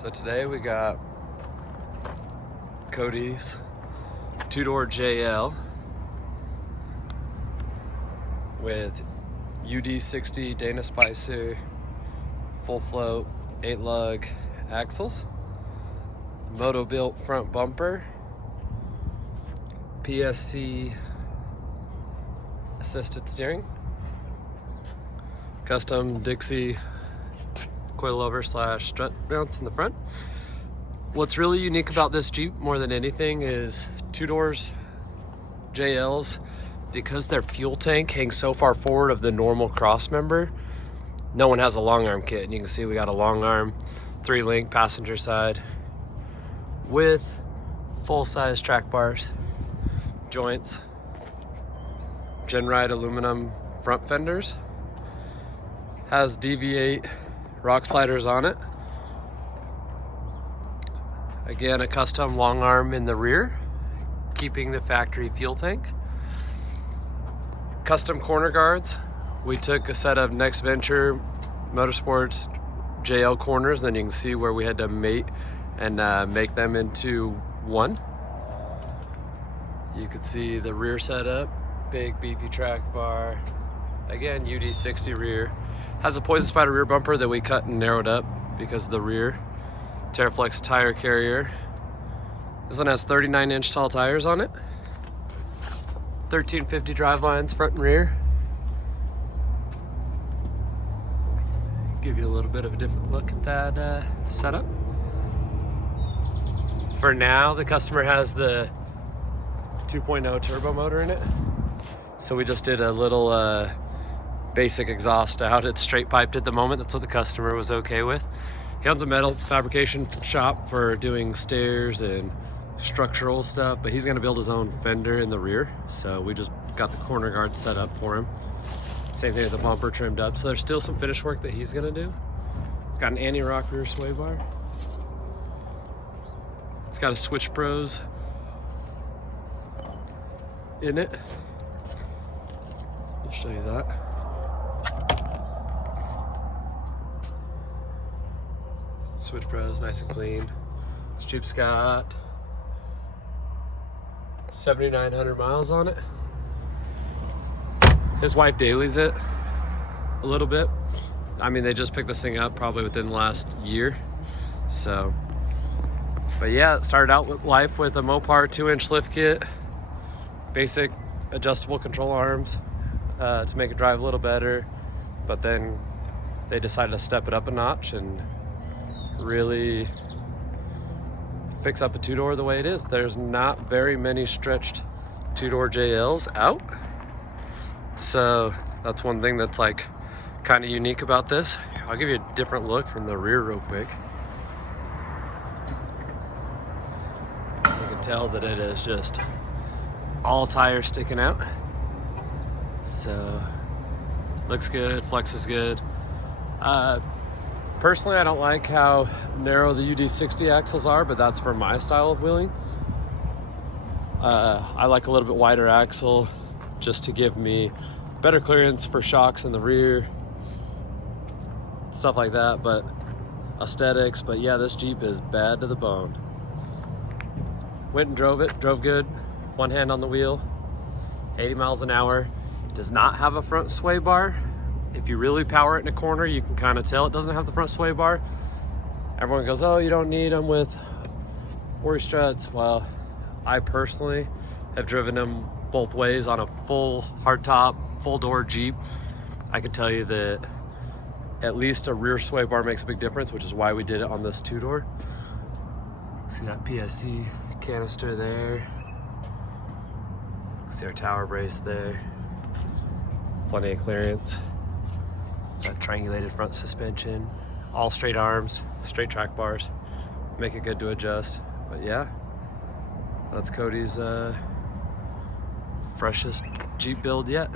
So today we got Kody's two-door JL with UD60 Dana Spicer full float 8-lug axles, Motobilt front bumper, PSC assisted steering, custom Dixie coilover / strut mounts in the front. What's really unique about this Jeep more than anything is two doors JLs, because their fuel tank hangs so far forward of the normal cross member. No one has a long arm kit, and you can see we got a long arm 3-link passenger side with full-size track bars, joints, Genride aluminum front fenders, has DV8 rock sliders on it. Again, a custom long arm in the rear, keeping the factory fuel tank. Custom corner guards. We took a set of Next Venture Motorsports JL corners, then you can see where we had to mate and make them into one. You could see the rear setup, big beefy track bar. Again, UD60 rear. Has a Poison Spider rear bumper that we cut and narrowed up because of the rear. Teraflex tire carrier. This one has 39-inch tall tires on it. 1350 drive lines front and rear. Give you a little bit of a different look at that setup. For now, the customer has the 2.0 turbo motor in it. So we just did a little basic exhaust out. It's straight piped at the moment. That's what the customer was okay with. He owns a metal fabrication shop for doing stairs and structural stuff, but he's gonna build his own fender in the rear. So we just got the corner guard set up for him. Same thing with the bumper trimmed up. So there's still some finish work that he's gonna do. It's got an anti-rock rear sway bar. It's got a Switch Pros in it. I'll show you that. Switch Pros, nice and clean. This Jeep's got 7,900 miles on it. His wife dailies it a little bit. I mean, they just picked this thing up probably within the last year. So, but yeah, it started out with life with a Mopar 2-inch lift kit, basic adjustable control arms to make it drive a little better. But then they decided to step it up a notch and really fix up a two-door the way it is. There's not very many stretched two-door JLs out. So that's one thing that's like kind of unique about this. I'll give you a different look from the rear real quick. You can tell that it is just all tires sticking out. So looks good, flex is good. Personally, I don't like how narrow the UD60 axles are, but that's for my style of wheeling. I like a little bit wider axle just to give me better clearance for shocks in the rear, stuff like that, but aesthetics. But yeah, this Jeep is bad to the bone. Went and drove it, drove good, one hand on the wheel, 80 miles an hour. Does not have a front sway bar. If you really power it in a corner, you can kind of tell it doesn't have the front sway bar. Everyone goes, oh, you don't need them with Worry struts. Well, I personally have driven them both ways on a full hardtop, full door Jeep. I can tell you that at least a rear sway bar makes a big difference, which is why we did it on this two-door. See that PSC canister there. See our tower brace there. Plenty of clearance. That triangulated front suspension, all straight arms, straight track bars, make it good to adjust. But yeah, that's Kody's freshest Jeep build yet.